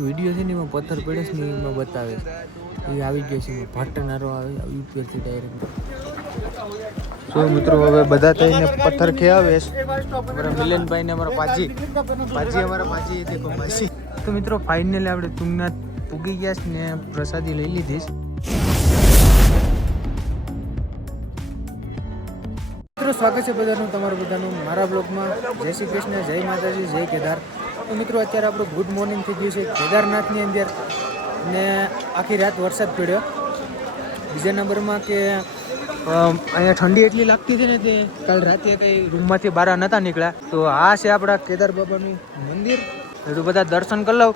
Video છે ને એમાં પથ્થર પડે છે ને એમાં બતાવે એ આવી ગયો છે ભાટનારો આવે ઉપરથી ડાયરેક્ટ. તો મિત્રો હવે બધા થઈને પથ્થર ખેવાવે અમારા મિલનભાઈ ને અમારા પાજી અમારા પાજી દેખો પાજી. તો મિત્રો ફાઇનલી આપણે તુંગનાથ પૂગી ગયા છે ને પ્રસાદી લઈ લીધી છે. મિત્રો સ્વાગત છે બધાનું તમારું બધાનું મારા બ્લોગમાં. જય શ્રી કૃષ્ણ, જય માતાજી, જય કેદાર. તો મિત્રો અત્યારે આપણું ગુડ મોર્નિંગ થઈ ગયું છે કેદારનાથની અંદર ને આખી રાત વરસાદ પડ્યો. બીજા નંબરમાં કે અહીંયા ઠંડી એટલી લાગતી હતી ને તે કાલ રાતે કંઈ રૂમમાંથી બહાર નહોતા નીકળ્યા. તો આ છે આપણા કેદાર બાબાનું મંદિર. તો બધા દર્શન કરી લઉં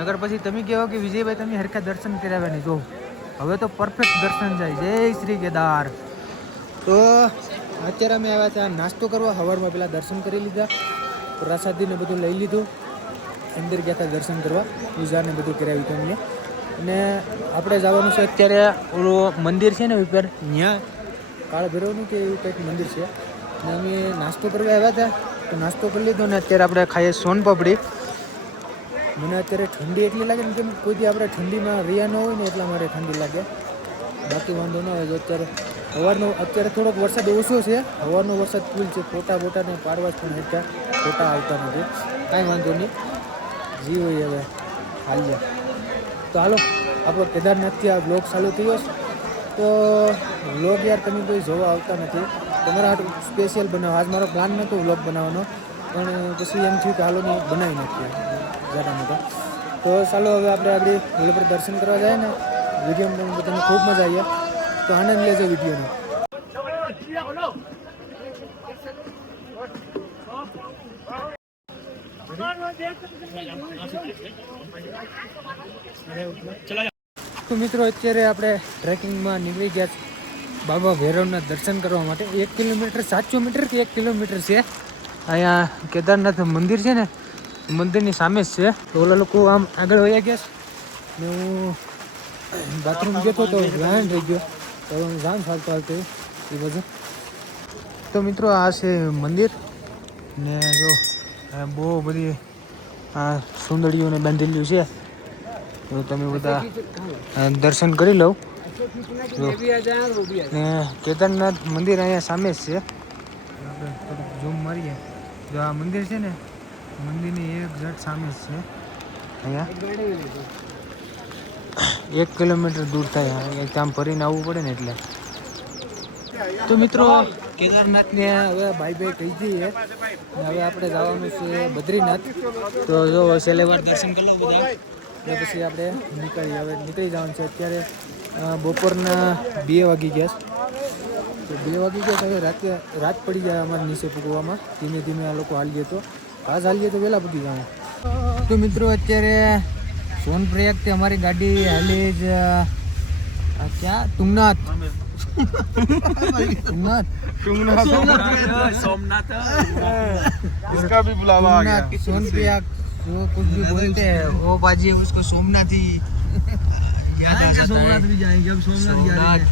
નગર પછી તમે કહેવો કે વિજયભાઈ તમે હરખા દર્શન કરાવ્યા નહીં. જો હવે તો પરફેક્ટ દર્શન જાય. જય શ્રી કેદાર. તો અત્યારે અમે આવ્યા હતા નાસ્તો કરવા. સવારમાં પહેલાં દર્શન કરી લીધા, પ્રસાદીને બધું લઈ લીધું, અંદર ગયા હતા દર્શન કરવા, પૂજાને બધું કરાવ્યું હતું અમને. અને આપણે જવાનું છે અત્યારે ઓલું મંદિર છે ને ઉપર, ત્યાં કાળ ભૈરવનું કે એવું કંઈક મંદિર છે. અને અમે નાસ્તો કરવા આવ્યા હતા તો નાસ્તો કરી લીધો ને અત્યારે આપણે ખાઈએ સોનપાપડી. મને અત્યારે ઠંડી એટલી લાગે ને કેમ કોઈ દી આપણે ઠંડીમાં રહ્યા ન હોય ને એટલા મારે ઠંડી લાગે, બાકી વાંધો ન હોય. અત્યારે સવારનો અત્યારે થોડોક વરસાદ ઓછો છે, સવારનો વરસાદ ફૂલ છે. ફોટા બોટાને પાડવા પણ હેઠા ફોટા આવતા નથી, કાંઈ વાંધો નહીં, જી હોય હવે હાલ્યા. તો હાલો આપણો કેદારનાથથી આ બ્લોગ ચાલુ થયો છે. તો બ્લોગ યાર તમે કોઈ જોવા આવતા નથી, તમારા હાટું સ્પેશિયલ બનાવો. આજ મારો પ્લાન નહોતો બ્લોગ બનાવવાનો, પણ પછી એમ થયું કે હાલો નહીં બનાવી નાખીએ જરા મોટા. તો ચાલો હવે આપણે આગળ હોળી પર દર્શન કરવા જાય ને. વિડીયોમાં બધાને ખૂબ મજા આવી, તો આનંદ લેજો વિડીયોનો. તો મિત્રો અત્યારે આપણે ટ્રેકિંગમાં નીકળી ગયા બાબા ભૈરવના દર્શન કરવા માટે. 1 કિલોમીટર 700 મીટર કે 1 કિલોમીટર છે. અહીંયા કેદારનાથ મંદિર છે ને, મંદિરની સામે જ છે. તો ઓલા લોકો આમ આગળ વયા ગયા ને હું બાથરૂમ ગયો તો વ્યાન રહી ગયો, તો હું જામ ચાલતો આવતો એ બધું. તો મિત્રો આ છે મંદિર ને જો બહુ બધી આ સુંદરીઓને બાંધેલું છે. તો તમે બધા દર્શન કરી લો. ને કેદારનાથ મંદિર અહીંયા સામે જ છે. આપણે થોડુંક ઝૂમ મારીએ. જો આ મંદિર છે ને, મંદિરની એક્ઝેક્ટ સામે જ છે. અહીંયા 1 કિલોમીટર દૂર થાય, ત્યાં ફરીને આવવું પડે ને એટલે. તો મિત્રો કેદારનાથને હવે બાય બાય કહી દઈએ. હવે આપણે જવાનું છે બદ્રીનાથ. તો જો સેલેવાર દર્શન કરી લો બધા, ને પછી આપણે નીકળી જવાનું છે. અત્યારે બપોરના 2 વાગી ગયા. તો 2 વાગી ગયા, હવે રાત પડી જાય અમારે નીચે પૂગવામાં. ધીમે ધીમે આ લોકો હાલીએ તો હાલીએ તો વહેલા પૂગી જવાનું. તો મિત્રો અત્યારે સોનપ્રયાગથી અમારી ગાડી હાલી જ ક્યાં તુંગનાથ सोमनाथ इसका भी बुलावा आ गया. सोनप्रयाग जो कुछ भी बोलते हैं वो बाजी उसको सोमनाथ ही याद आ जाता है. भी जाएंगे अब. सोमनाथ जा रहे हैं,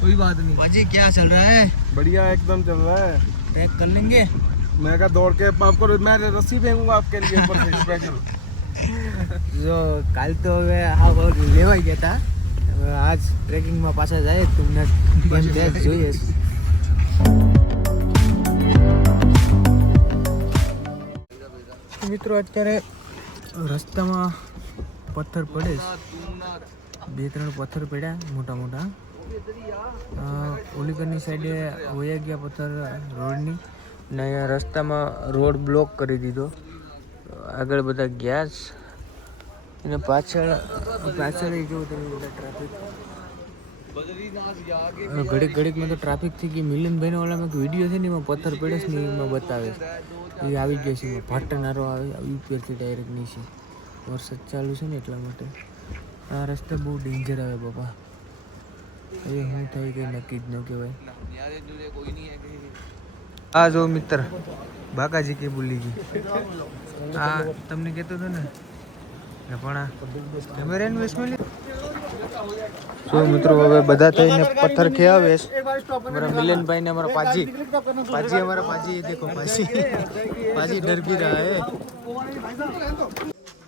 कोई बात नहीं. बाजी क्या चल रहा है? बढ़िया एकदम चल रहा है. ट्रैक कर लेंगे. मैं का दौड़ के आपको मैं रस्सी फेंकूंगा आपके लिए ऊपर से स्पेशल. जो काल तो હવે આ લેવાઈ ગયા હતા, હવે આજ ટ્રેકિંગમાં પાછા જાય તમને કેમ ટ્રેક જોઈએ. મિત્રો અત્યારે રસ્તામાં પથ્થર પડે, 2-3 પથ્થર પડ્યા મોટા મોટા. ઓલીકરની સાઈડે વયા ગયા પથ્થર રોડની, ને અહીંયા રસ્તામાં રોડ બ્લોક કરી દીધો. આગળ બધા ગયા જ, અને પાછળ જો તમે બધા ટ્રાફિક ઘડીકમાં તો ટ્રાફિક થઈ ગઈ. મિલનભાઈનો ઓલામાં એક વિડીયો છે ને એમાં પથ્થર પડે છે ને એમાં બતાવે એ આવી ગયા છે. ભાટનારો આવે ઉપરથી ડાયરેક્ટ નીચે. વરસાદ ચાલુ છે ને એટલા માટે આ રસ્તા બહુ ડેન્જર આવે બાપા. હવે શું થાય કંઈ નક્કી જ ન કહેવાય. હા જો મિત્ર બાકાજી કે ભૂલી ગઈ. હા તમને કહેતો હતો ને પણ કેમેરાને વેચમાં. તો મિત્રો હવે બધા થઈને પથ્થર ખેવાવે. અમારા મિલનભાઈ ને અમારા પાજી અમારા પાજી દેખો પાજી ડર भी रहा है.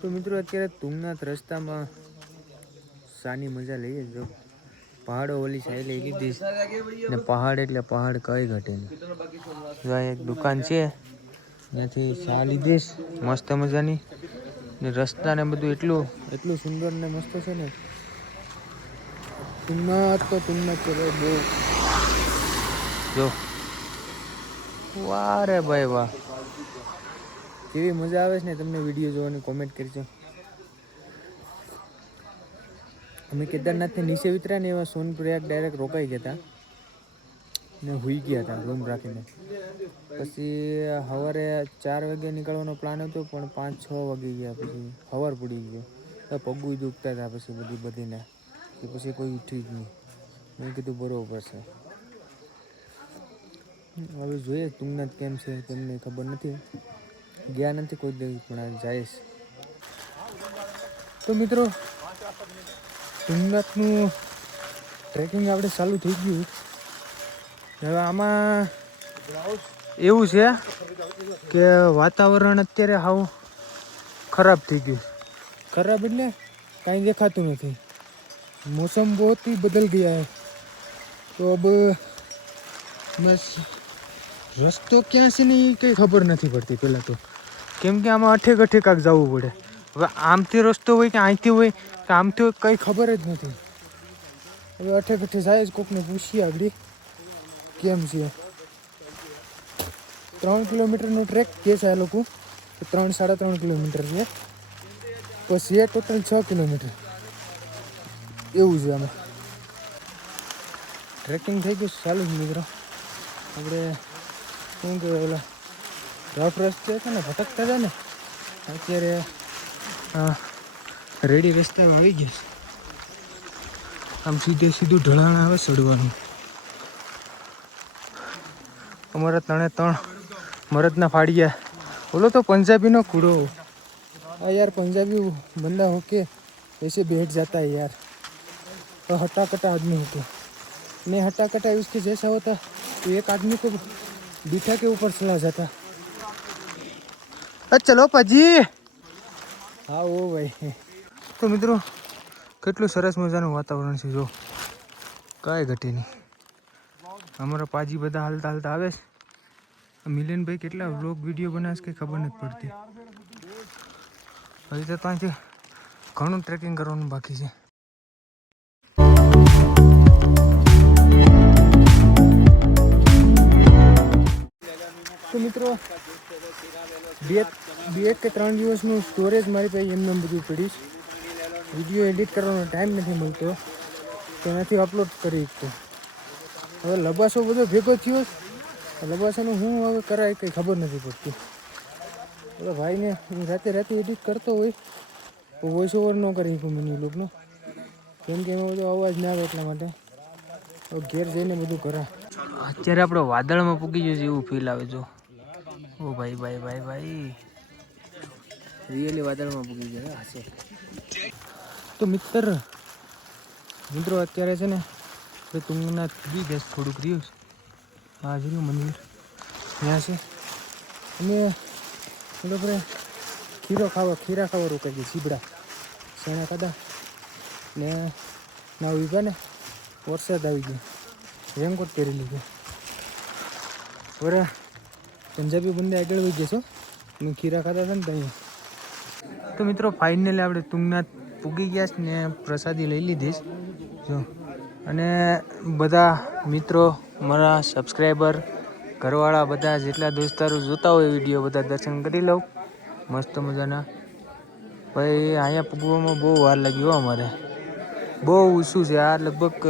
તો મિત્રો અત્યારે તુંગનાથ રસ્તામાં સાની મજા લઈએ જો પહાડો ઓલી સાઈડ લઈ લીધી ને પહાડ એટલે પહાડ કઈ ઘટે નહીં. જો એક દુકાન છે ત્યાંથી ચા લીધીશ મસ્ત મજાની ને રસ્તા ને બધું એટલું સુંદર ને મસ્ત છે ને. તુંગનાથ છે બહુ જો વાહ રે ભાઈ વાહ કેવી મજા આવે છે ને. તમને વિડીયો જોવાની કોમેન્ટ કરજો. અમે કેદારનાથથી નીચે ઉતર્યા ને એવા સોનપ્રયાગ ડાયરેક્ટ રોકાઈ ગયા હતા ને હુઈ ગયા હતા રૂમ રાખીને. પછી સવારે 4 વાગે નીકળવાનો પ્લાન હતો પણ 5-6 વાગી ગયા. પછી સવાર પડી ગયો પગું દુખતા હતા પછી બધીને કે પછી કોઈ ઉઠી જ નહીં. મેં કીધું બરોબર છે. હવે જોઈએ તુંગનાથ કેમ છે તમને ખબર નથી, ગયા નથી કોઈ દિવસ પણ આ જઈશ. તો મિત્રો તુંગનાથનું ટ્રેકિંગ આપણે ચાલુ થઈ ગયું. હવે આમાં એવું છે કે વાતાવરણ અત્યારે હાવ ખરાબ થઈ ગયું. ખરાબ એટલે કાંઈ દેખાતું નથી. मौसम बहुत ही बदल गया है. तो अब बस रस्तो ક્યાં છે ને એ કંઈ ખબર નથી પડતી પહેલાં તો. કેમ કે આમાં અઠેક કાંક જવું પડે. હવે આમથી રસ્તો હોય કે અહીંથી હોય કે આમથી હોય કંઈ ખબર જ નથી. હવે અઠે જાય જ કોકને પૂછીએ આગળ કેમ છે. 3 કિલોમીટરનો ટ્રેક કે છે આ લોકો, 3-3.5 કિલોમીટર છે. પછી એ ટોટલ 6 કિલોમીટર એવું છે. આમાં ટ્રેકિંગ થઈ ગયું ચાલુ જ મિત્રો. આપણે શું કહેવાય ઓલા રફ રસ્તે છે ને ભટકતા હતા ને અત્યારે રેડી રસ્તા આવી ગયા છે. આમ સીધું ઢળાણ આવે ચડવાનું. અમારા 3 મરદના ફાડ્યા. બોલો તો પંજાબીનો કૂડો. यार पंजाबी बंदा होके ऐसे बैठ जाता है यार. तो हट्टा कट्टा आदमी होके नहीं हट्टा कट्टा उसके जैसा होता तो एक आदमी को बिठा के ऊपर चला जाता. चलो पाजी. हाँ वो भाई. તો મિત્રો કેટલું સરસ મજાનું વાતાવરણ છે. જો કાંઈ ઘટે નહીં. અમારા પાજી બધા હાલતા આવે છે. મિલનભાઈ કેટલા વ્લોગ વિડીયો બનાવે છે કંઈ ખબર નથી પડતી. હજી તો ત્યાંથી ઘણું ટ્રેકિંગ કરવાનું બાકી છે. તો મિત્રો 2 કે 3 દિવસનું સ્ટોરેજ મારી પાસે એમને બધું પડીશ. વિડીયો એડિટ કરવાનો ટાઈમ નથી મળતો તો નથી અપલોડ કરી શકતો. હવે લબાસો બધો ભેગો થયો. લબાસાનું હું હવે કરાય કંઈ ખબર નથી પડતી. હવે ભાઈને રાતે એડિટ કરતો હોય તો વોઇસ ઓવર ન કરી શકું મને લોકોનો, કેમ કે એમાં બધો અવાજ ના આવે એટલા માટે. ઘેર જઈને બધું કરા. અત્યારે આપણે વાદળમાં પૂગી ગયું છે એવું ફીલ આવે. જો ઓ ભાઈ રિયલી વાદળમાં પૂગી ગયા હશે. તો મિત્રો અત્યારે છે ને તુંગનાથ પૂગી ગયા. થોડુંક રહ્યું આ જ રહ્યું મંદિર ત્યાં છે. અમે બરાબર ખીરા ખાવા રોકાઈ ગયા. સીબડા શેણા ખાધા ને ના ઉભા ને વરસાદ આવી ગયો. રેનકોટ પહેરી લીધો. બરાબર પંજાબી બંને આગળ વહી જશો. મેં ખીરા ખાધા હતા ને ત્યાં. તો મિત્રો ફાઇનલી આપણે તુંગનાથ પૂગી ગયા છે ને પ્રસાદી લઈ લીધીશ. જો અને બધા મિત્રો મારા સબસ્ક્રાઈબર ઘરવાળા બધા જેટલા દોસ્તારો જોતા હોય વિડીયો બધા દર્શન કરી લઉં મસ્ત મજાના. ભાઈ અહીંયા પૂગવામાં બહુ વાર લાગી હો. અમારે બહુ ઊંચું છે આ. લગભગ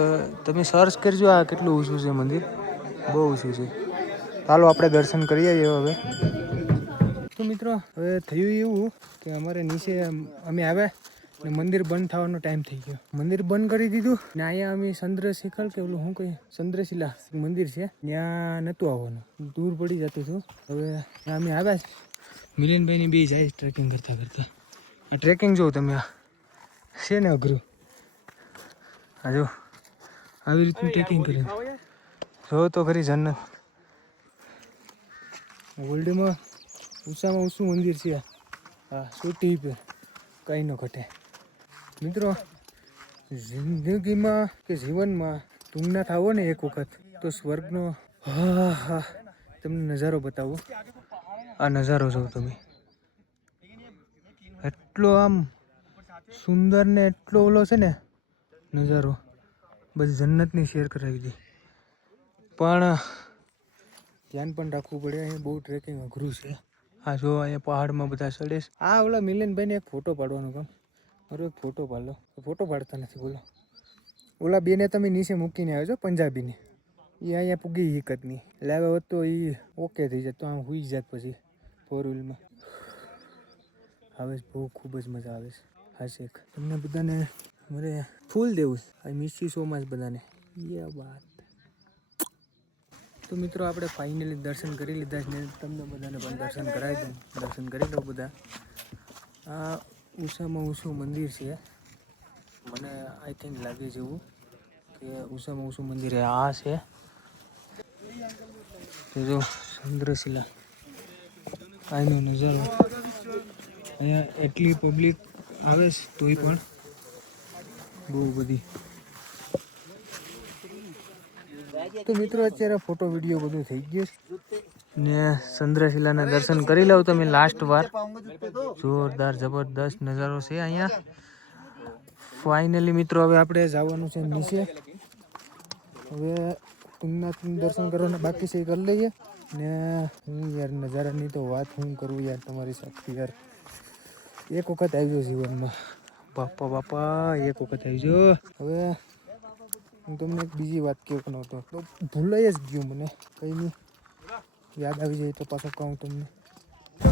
તમે સર્ચ કરજો આ કેટલું ઊંચું છે મંદિર. બહુ ઊંચું છે. ચાલો આપણે દર્શન કરી આવીએ હવે. તો મિત્રો હવે થયું એવું કે અમારે નીચે અમે આવ્યા ને મંદિર બંધ થવાનો ટાઈમ થઈ ગયો. મંદિર બંધ કરી દીધું ને અહીંયા અમે ચંદ્રશેખર કે ઓલું શું કહીએ ચંદ્રશિલા મંદિર છે ત્યાં નહોતું આવવાનું, દૂર પડી જતું હતું. હવે અમે આવ્યા મિલનભાઈની બે જાય ટ્રેકિંગ કરતા. આ ટ્રેકિંગ જોઉં તમે આ છે ને અઘરું. હા જો આવી રીતનું ટ્રેકિંગ કરીને જો તો ખરી જન્નત. વર્લ્ડમાં ઊંચામાં ઊંચું મંદિર છે. હા ચોટી પર કંઈ ન ઘટે. મિત્રો જિંદગીમાં કે જીવનમાં તુંગનાથ આવો ને એક વખત તો સ્વર્ગનો હા તમને નજારો બતાવો. આ નજારો જોવો તમે, એટલો આમ સુંદર ને એટલો ઓલો છે ને નજારો, બસ જન્નતની શેર કરાવી દે. પણ ધ્યાન પણ રાખવું પડે, અહીં બહુ ટ્રેકિંગ અઘરું છે. આ જો અહીંયા પહાડમાં બધા ચડે છે. આ ઓલા મિલનભાઈને એક ફોટો પાડવાનું કામ, મારો એક ફોટો પાડો. ફોટો પાડતા નથી બોલો. ઓલા બેને તમે નીચે મૂકીને આવ્યો છો પંજાબીને, એ અહીંયા પૂગી હિકત નહીં લાવ્યા હોત તો એ ઓકે થઈ જાય, તો આમ હુઈ જાત પછી ફોર વ્હીલમાં. આવે બહુ ખૂબ જ મજા આવે છે. હાશેક તમને બધાને મારે ફૂલ દેવું છે. I miss you so much બધાને. એ વાત તો મિત્રો આપણે ફાઇનલી દર્શન કરી લીધા છે ને તમને બધાને પણ દર્શન કરાવી દઉં. દર્શન કરી લો બધા. આ ઊંચામાં ઊંચું મંદિર છે, મને આઈ થિંક લાગે છે એવું કે ઊંચામાં ઊંચું મંદિર આ છે. તો જો ચંદ્રશિલા, અહીંનો નજારો. અહીંયા એટલી પબ્લિક આવે છે તોય પણ બહુ બધી. તો મિત્રો અત્યારે ફોટો વિડીયો બધું થઈ ગયું ને ચંદ્રશિલાના દર્શન કરી લો તમે લાસ્ટ વાર. જોરદાર જબરદસ્ત નજારો છે અહીંયા. ફાઇનલી મિત્રો હવે આપણે જવાનું છે નીચે. હવે તુંગનાથનું દર્શન કરવાના બાકી છે એ કરી લઈએ ને હું યાર નજારાની તો વાત હું કરું યાર તમારી સાથે. યાર એક વખત આવજો જીવનમાં, બાપા એક વખત આવજો. હવે હું તમને એક બીજી વાત કેવું નહોતો તો ભૂલાઈ જ ગયું મને, કંઈ નહીં યાદ આવી જાય તો પાછો કહું તમને.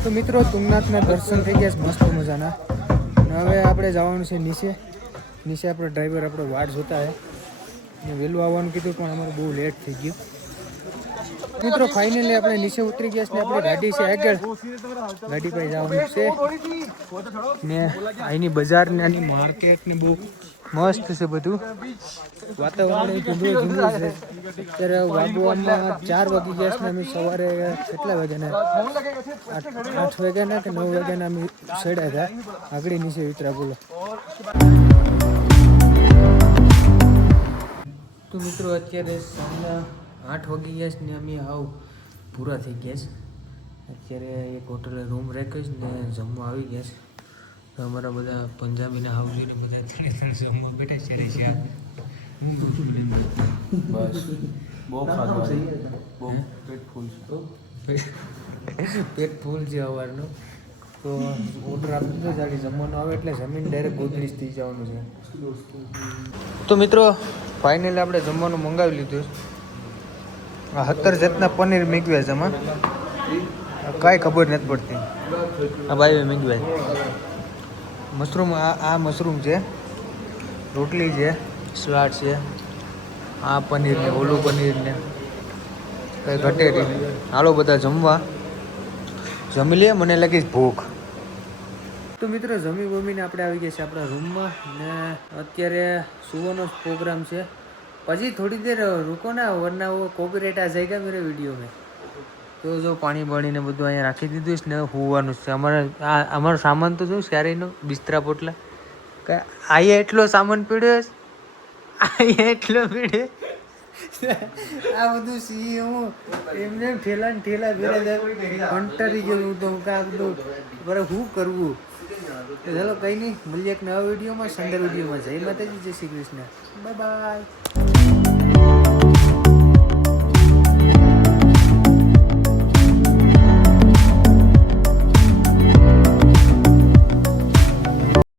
તો મિત્રો તુંગનાથના દર્શન થઈ ગયા છે મસ્ત મજાના. અને હવે આપણે જવાનું છે નીચે. નીચે આપણો ડ્રાઈવર આપણો વાટ જોતા હે ને વહેલું આવવાનું કીધું પણ અમારું બહુ લેટ થઈ ગયું. મિત્રો ફાઇનલી આપણે નીચે ઉતરી ગયા છે ને આપણી ગાડી છે આગળ, ગાડી પર જવાનું છે ને અહીંની બજાર ને આની માર્કેટ ને બહુ મસ્ત છે બધું. વાતાવરણ ધૂંધળું ધૂંધળું છે. અત્યારે વાગવામાં 4 વાગી ગયા છે ને અમે સવારે કેટલા વાગ્યાના 8 વાગ્યાના કે 9 વાગ્યાના અમે ચડ્યા હતા આગળ નીચે ઉતર્યા. બોલો. તો મિત્રો અત્યારે સાંજના 8 વાગી ગયા છે ને અમે હાવ પૂરા થઈ ગયા છે. અત્યારે એક હોટલે રૂમ રાખ્યો છે ને જમવા આવી ગયા છે. તો અમારા બધા પંજાબીના હાઉસીને બધા ત્રણે જમવા બેઠા છે. બસ બહુ ખાધું છે, બહુ પેટ ફૂલ છે, પેટ ફૂલ છે સવારનું. તો ઓર્ડર આપી દીધો જાડી જમવાનું આવે એટલે જમીન ડાયરેક્ટ ગોદડીશ થઈ જવાનું છે. તો મિત્રો ફાઇનલી આપણે જમવાનું મંગાવી લીધું. 17 જાતના પનીર મેગવ્યા છે એમાં, કાંઈ ખબર નથી પડતી. આ ભાઈ મેગવ્યા મશરૂમ, આ મશરૂમ છે, રોટલી છે, સલાડ છે, આ પનીર ને ઓલું પનીર ને કંઈ ઘટે નહીં. હાલો બધા જમવા, જમી લે, મને લાગે ભૂખ. તો મિત્રો જમી બમીને આપણે આવી ગયા છે આપણા રૂમમાં ને અત્યારે સુવાનો પ્રોગ્રામ છે. પછી થોડી દેર રૂકો ના વરના વો કોપીરાઇટ આ જાયગા મેરે વિડીયો મેં. તો જો પાણી બાણીને બધું અહીંયા રાખી દીધું છે ને હોવાનું છે. અમારો સામાન તો જો ક્યારેયનો બિસ્તરા પોટલા અહીંયા એટલો સામાન પીડ્યો છે, અહીંયા એટલો પીડ્યો. આ બધું સી હું એમને ઠેલા ને ઠેલા ભેરા કંટાળી ગયો હું તો કાં બધું બરાબર શું કરવું. તો ચાલો કંઈ નહીં, મળીએ એક નવા વિડીયોમાં, સુંદર વિડીયોમાં. જય માતાજી, જય શ્રી કૃષ્ણ, બાય બાય.